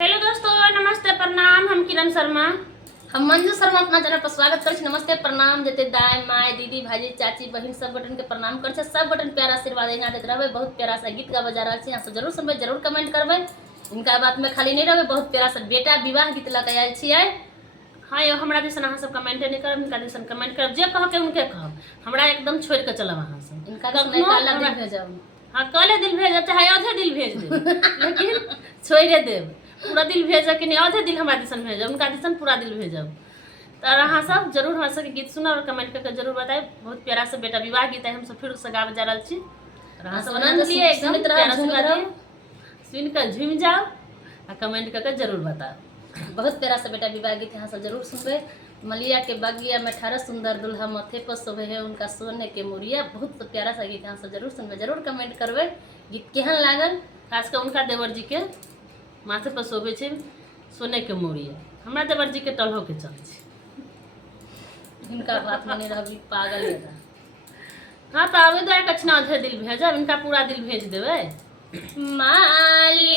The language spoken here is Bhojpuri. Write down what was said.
हेलो दोस्तों, नमस्ते प्रणाम। हम किरण शर्मा, हम मंजू शर्मा अपना चैनल पर स्वागत कर। नमस्ते प्रणाम देते दाई माय दीदी भाजी चाची बहन सब बटन के प्रणाम कर। सब बटन प्यारा आशीर्वाद यहाँ देते रहे। बहुत प्यारा सा गीत गावा जा रहा है, यहाँ से जरूर सुनबे, जरूर कमेंट करबे। इनका बात में खाली नहीं रहे। बहुत प्यारा सा बेटा विवाह गीत लगा आयल छियै। हाँ यो हमरा दिसन अहाँ सब कमेंटे नहीं करब, इनका दिसन कमेंट करब। जे कह के उनके कहब, हमरा एकदम छोड़ के चलब अहाँ सब। इनका नहीं काला दिल भेजब। हाँ कले दिल भेजब चाहे आधे दिल भेज देब, लेकिन छोड़े देब। पूरा दिल भेजब कि नहीं, आधे दिल हमरा दिसन भेजब, उनका दिसन पूरा दिल भेजब। तो अहाँ सब जरूर हमरा सबके गीत सुनब और कमेंट करके जरूर बताए। बहुत प्यारा सा बेटा विवाह गीत है, हम सब फिर उससे गावे जा रहा छी। और अहाँ सब आनंद लिए, एकदम प्यारा से गाते सुन कर झूम जाओ और कमेंट करके जरूर बताओ। बहुत प्यारा सा बेटा विवाह गीत यहाँ से जरूर सुनबे। मलिया के बगिया में 18 सुंदर दुल्हा मथे पर शोभे है उनका सोने के मुरिया। बहुत प्यारा सा गीत यहाँ से जरूर सुनबे, जरूर कमेंट करबे। गीत केहन लागल, खासकर उनका देवर जी के माथे पर शोभे छै सोने के मोरिया। हमरा देवर जी के टलहो के चल छै। इनका बात में नहीं रहबी, पागल है। हाँ तो आवे दो कचना आधे दिल भेजब, इनका पूरा दिल भेज देवे। माली